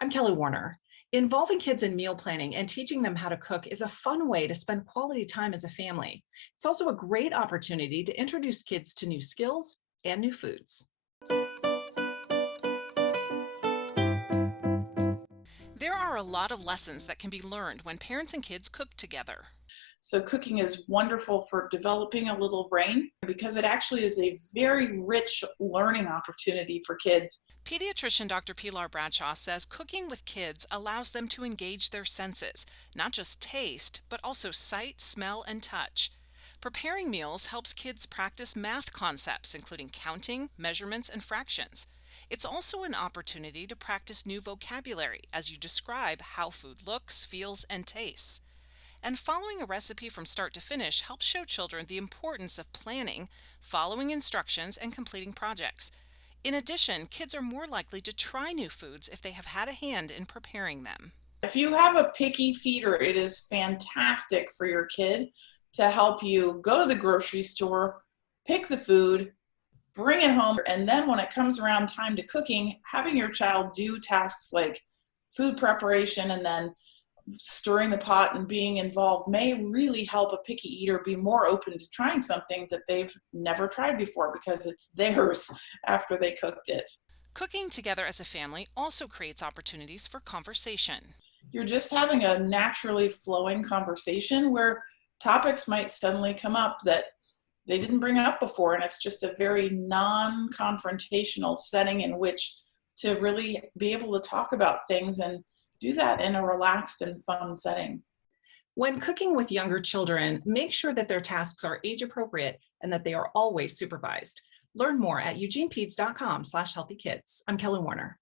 I'm Kelly Warner. Involving kids in meal planning and teaching them how to cook is a fun way to spend quality time as a family. It's also a great opportunity to introduce kids to new skills and new foods. There are a lot of lessons that can be learned when parents and kids cook together. So cooking is wonderful for developing a little brain because it actually is a very rich learning opportunity for kids. Pediatrician Dr. Pilar Bradshaw says cooking with kids allows them to engage their senses, not just taste, but also sight, smell, and touch. Preparing meals helps kids practice math concepts, including counting, measurements, and fractions. It's also an opportunity to practice new vocabulary as you describe how food looks, feels, and tastes. And following a recipe from start to finish helps show children the importance of planning, following instructions, and completing projects. In addition, kids are more likely to try new foods if they have had a hand in preparing them. If you have a picky feeder, it is fantastic for your kid to help you go to the grocery store, pick the food, bring it home, and then when it comes around time to cooking, having your child do tasks like food preparation and then stirring the pot and being involved may really help a picky eater be more open to trying something that they've never tried before because it's theirs after they cooked it. Cooking together as a family also creates opportunities for conversation. You're just having a naturally flowing conversation where topics might suddenly come up that they didn't bring up before, and it's just a very non-confrontational setting in which to really be able to talk about things and do that in a relaxed and fun setting. When cooking with younger children, make sure that their tasks are age appropriate and that they are always supervised. Learn more at eugenepeds.com/healthykids. I'm Kelly Warner.